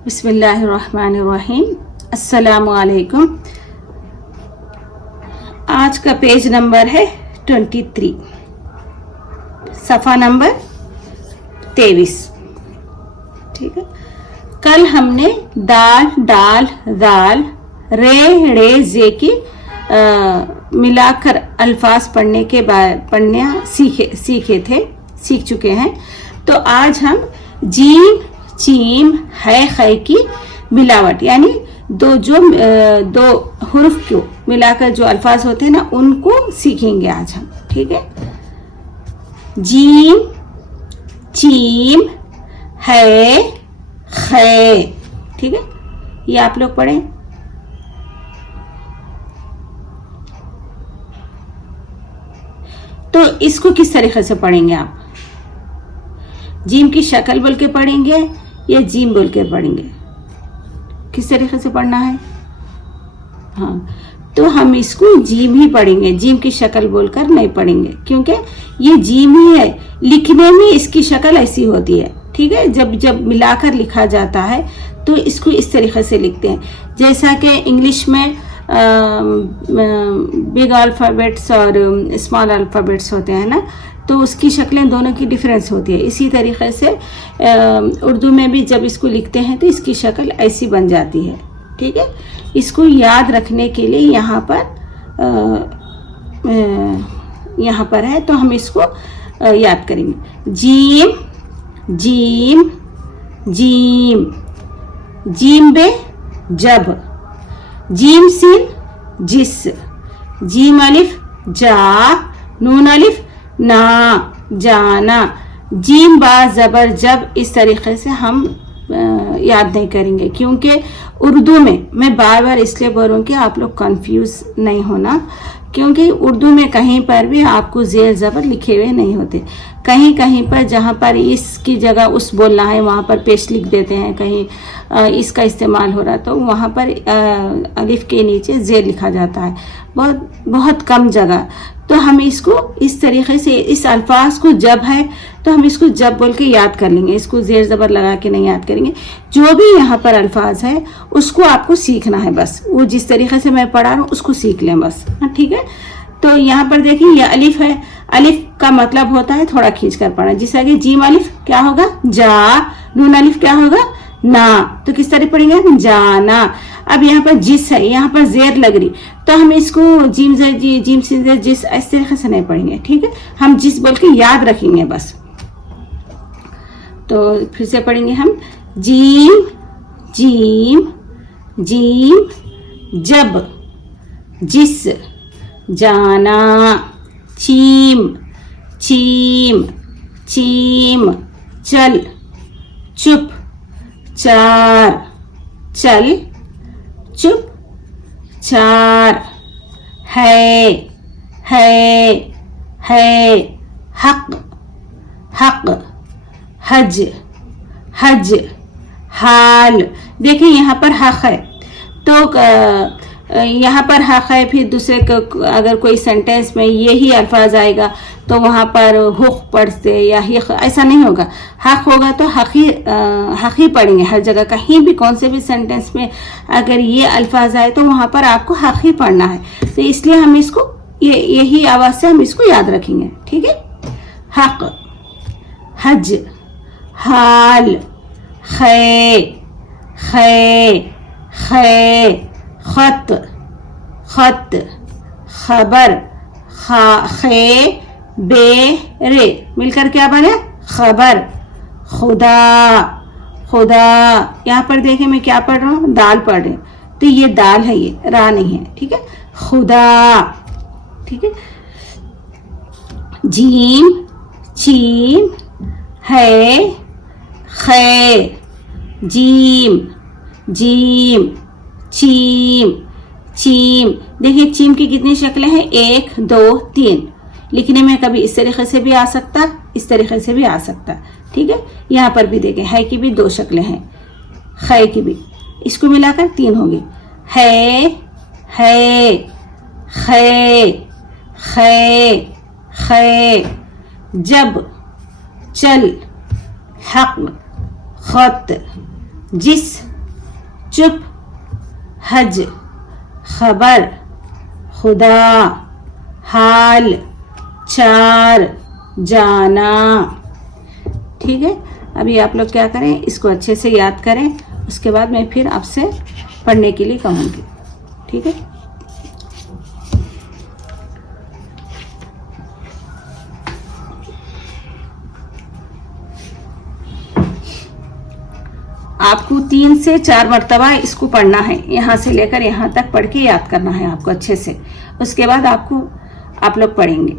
बिस्मिल्लाहिर्रहमानिर्रहीम। अस्सलामुअलैकुम। आज का पेज नंबर है 23, सफ़ा नंबर 23। ठीक है। कल हमने दाल, डाल, दाल, रे, रे, जे की मिलाकर अल्फाज पढ़ने के बाद सीख चुके हैं। तो आज हम जीम, चीम, है, खै की मिलावट यानी दो हुर्फ को मिलाकर जो अल्फाज होते हैं ना, उनको सीखेंगे आज हम। ठीक है। जीम, चीम, है, खै। ठीक है, ये आप लोग पढ़ें। तो इसको किस तरीके से पढ़ेंगे आप? जीम की शक्ल बोल के पढ़ेंगे या जीम बोल के पढ़ेंगे? किस तरीके से पढ़ना है? हाँ, तो हम इसको जीम ही पढ़ेंगे, जीम की शक्ल बोलकर नहीं पढ़ेंगे, क्योंकि ये जीम ही है। लिखने में इसकी शक्ल ऐसी होती है। ठीक है। जब मिलाकर लिखा जाता है तो इसको इस तरीके से लिखते हैं, जैसा कि इंग्लिश में बिग अल्फ़ाबेट्स और स्मॉल अल्फ़ाबेट्स होते हैं ना, तो उसकी शक्लें दोनों की डिफरेंस होती है। इसी तरीके से उर्दू में भी जब इसको लिखते हैं तो इसकी शक्ल ऐसी बन जाती है। ठीक है। इसको याद रखने के लिए यहाँ पर है, तो हम इसको याद करेंगे। जीम, जीम, जीम, जीम बे जब, जीम सिन जिस, जीम अलिफ जा, नून अलिफ ना, जाना, जीम बा जबर जब। इस तरीके से हम याद नहीं करेंगे, क्योंकि उर्दू में मैं बार बार इसलिए बोलूँ कि आप लोग कंफ्यूज नहीं होना, क्योंकि उर्दू में कहीं पर भी आपको जेर ज़बर लिखे हुए नहीं होते। कहीं कहीं पर जहाँ पर इसकी जगह उस बोलना है वहाँ पर पेश लिख देते हैं, कहीं इसका इस्तेमाल हो रहा तो वहाँ पर अलिफ के नीचे जेर लिखा जाता है, बहुत कम जगह। तो हम इसको इस तरीके से, इस अल्फाज को जब है तो हम इसको जब बोल के याद कर लेंगे, इसको जेर ज़बर लगा के नहीं याद करेंगे। जो भी यहाँ पर अल्फाज है उसको आपको सीखना है, बस वो जिस तरीके से मैं पढ़ा रहा हूँ उसको सीख लें बस। ठीक है। तो यहाँ पर देखिए ये अलिफ है, अलिफ का मतलब होता है थोड़ा खींच कर पढ़ना। जैसा कि जीम अलिफ क्या होगा? जा, नून अलिफ क्या होगा? ना। तो किस तरह पढ़ेंगे? जाना। अब यहाँ पर जिस है, यहाँ पर जेर लग रही, तो हम इसको जीम सिन जेर जिस इस तरीके से नहीं पढ़ेंगे। ठीक है। हम जिस बोल के याद रखेंगे बस। तो फिर से पढ़ेंगे हम। जीम, जीम, जीम, जब, जिस, जाना, चीम, चीम, चीम, चल, चुप, चार, चल, चुप, चार, है, हक, हक, हज, हज, हाल। देखिए यहाँ पर हक है, तो यहाँ पर हक है, फिर दूसरे अगर कोई सेंटेंस में यही अल्फाज आएगा तो वहाँ पर हुक पढ़ते या हिक, ऐसा नहीं होगा। हक होगा तो हक ही पढ़ेंगे हर जगह। कहीं भी कौन से भी सेंटेंस में अगर ये अल्फाज आए तो वहाँ पर आपको हक ही पढ़ना है। तो इसलिए हम इसको यही आवाज़ से हम इसको याद रखेंगे। ठीक है। हक, हज, हाल, खे, खत, खत, खबर, खे, बेरे मिलकर क्या बने? खबर। खुदा, खुदा। यहाँ पर देखें मैं क्या पढ़ रहा हूँ? दाल पढ़ रही हूँ, तो ये दाल है, ये रा नहीं है। ठीक है। खुदा। ठीक है। जीम, चीम, है, खै, जीम, जीम, चीम, चीम। देखिए चीम की कितनी शक्लें हैं? 1, 2, 3। लिखने में कभी इस तरीके से भी आ सकता, इस तरीके से भी आ सकता। ठीक है। यहाँ पर भी देखें है की भी 2 शक्लें हैं, खै की भी, इसको मिलाकर 3 होगी। है, खै, खै, जब, चल, हक, खत, जिस, चुप, हज, खबर, खुदा, हाल, चार, जाना। ठीक है, अभी आप लोग क्या करें, इसको अच्छे से याद करें, उसके बाद मैं फिर आपसे पढ़ने के लिए कहूँगी। ठीक है, आपको 3 से 4 मरतबा इसको पढ़ना है, यहाँ से लेकर यहाँ तक पढ़ के याद करना है आपको अच्छे से। उसके बाद आप लोग पढ़ेंगे।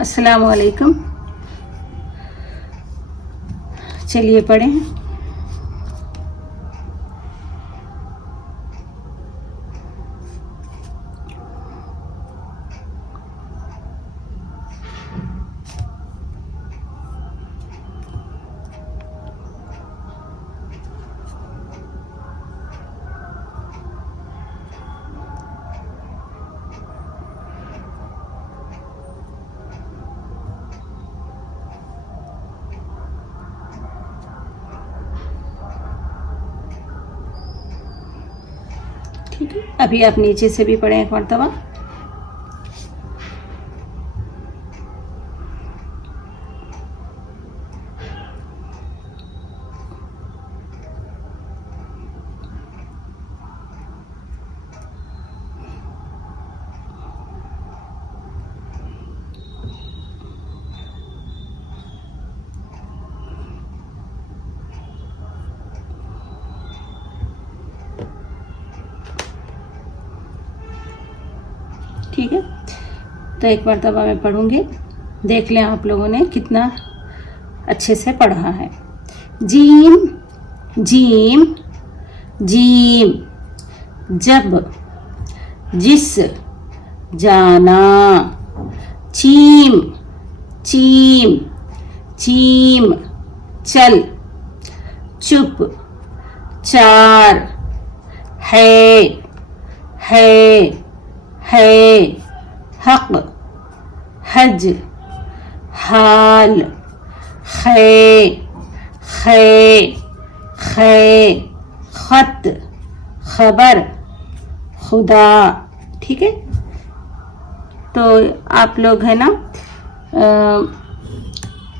अस्सलाम वालेकुम। चलिए पढ़ें। ठीक है, अभी आप नीचे से भी पढ़ें एक मरतबा। ठीक है, तो एक मरतबा मैं पढ़ूंगी, देख लें आप लोगों ने कितना अच्छे से पढ़ा है। जीम, जीम, जीम, जब, जिस, जाना। चीम, चीम, चीम, चल। चुप, चार। है, है, हक, हज, हाल, खे, खत, खबर, खुदा। ठीक है, तो आप लोग है ना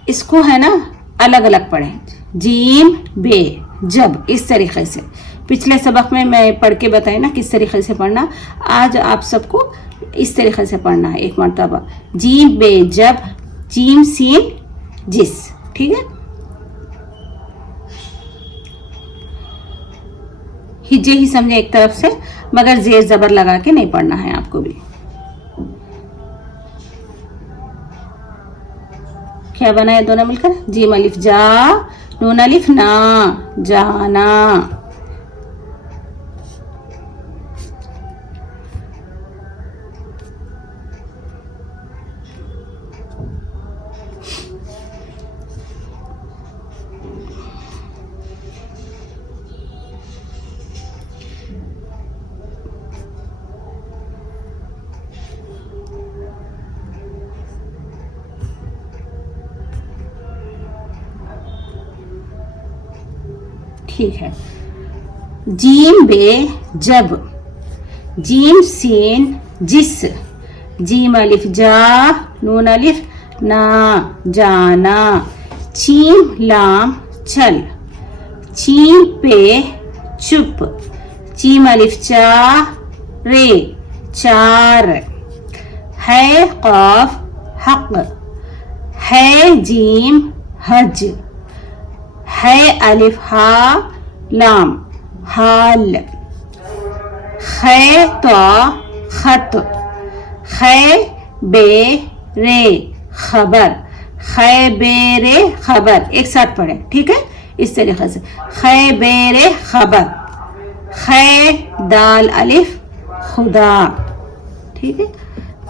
इसको है ना अलग अलग पढ़ें। जीम, बे, जब, इस तरीके से। पिछले सबक में मैं पढ़ के बताई ना किस तरीके से पढ़ना, आज आप सबको इस तरीके से पढ़ना है एक मरतबा। जीम, बे, जब, जीम, सीन, जिस। ठीक है, हिज्जे ही समझे एक तरफ से, मगर जेर जबर लगा के नहीं पढ़ना है आपको भी। क्या बनाया दोनों मिलकर? जीम अलिफ जा, नून अलिफ ना, जाना। ठीक है। जीम बे जब, जीम सीन जिस, जीम अलिफ जा, नून अलिफ ना, जाना। चीम लाम चल, चीम पे चुप, चीम अलिफ चा रे, चार। है कौफ हक, है जीम हज, है अलिफ हा लाम हाल। है तो खत, है बे रे खबर, है बे रे खबर, एक साथ पढ़े, ठीक है, इस तरीके से। है बे रे खबर, है दाल अलिफ खुदा, ठीक है।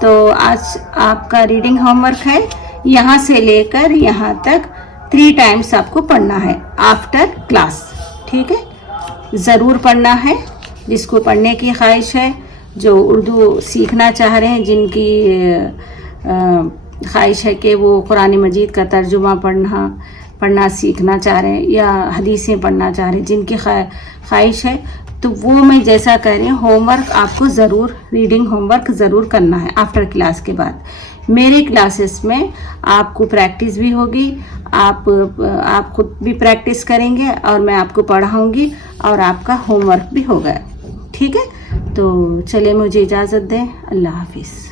तो आज आपका रीडिंग होमवर्क है, यहाँ से लेकर यहाँ तक 3 टाइम्स आपको पढ़ना है आफ्टर क्लास, ठीक है। ज़रूर पढ़ना है, जिसको पढ़ने की ख्वाहिश है, जो उर्दू सीखना चाह रहे हैं, जिनकी ख्वाहिश है कि वो कुरान मजीद का तर्जुमा पढ़ना सीखना चाह रहे हैं, या हदीसें पढ़ना चाह रहे हैं, जिनकी ख्वाहिश है, तो वो मैं जैसा कह रही हूँ, होमवर्क आपको ज़रूर, रीडिंग होमवर्क ज़रूर करना है आफ्टर क्लास के बाद। मेरे क्लासेस में आपको प्रैक्टिस भी होगी, आप खुद भी प्रैक्टिस करेंगे और मैं आपको पढ़ाऊँगी और आपका होमवर्क भी होगा, ठीक है। तो चलिए मुझे इजाज़त दें, अल्लाह हाफिज़।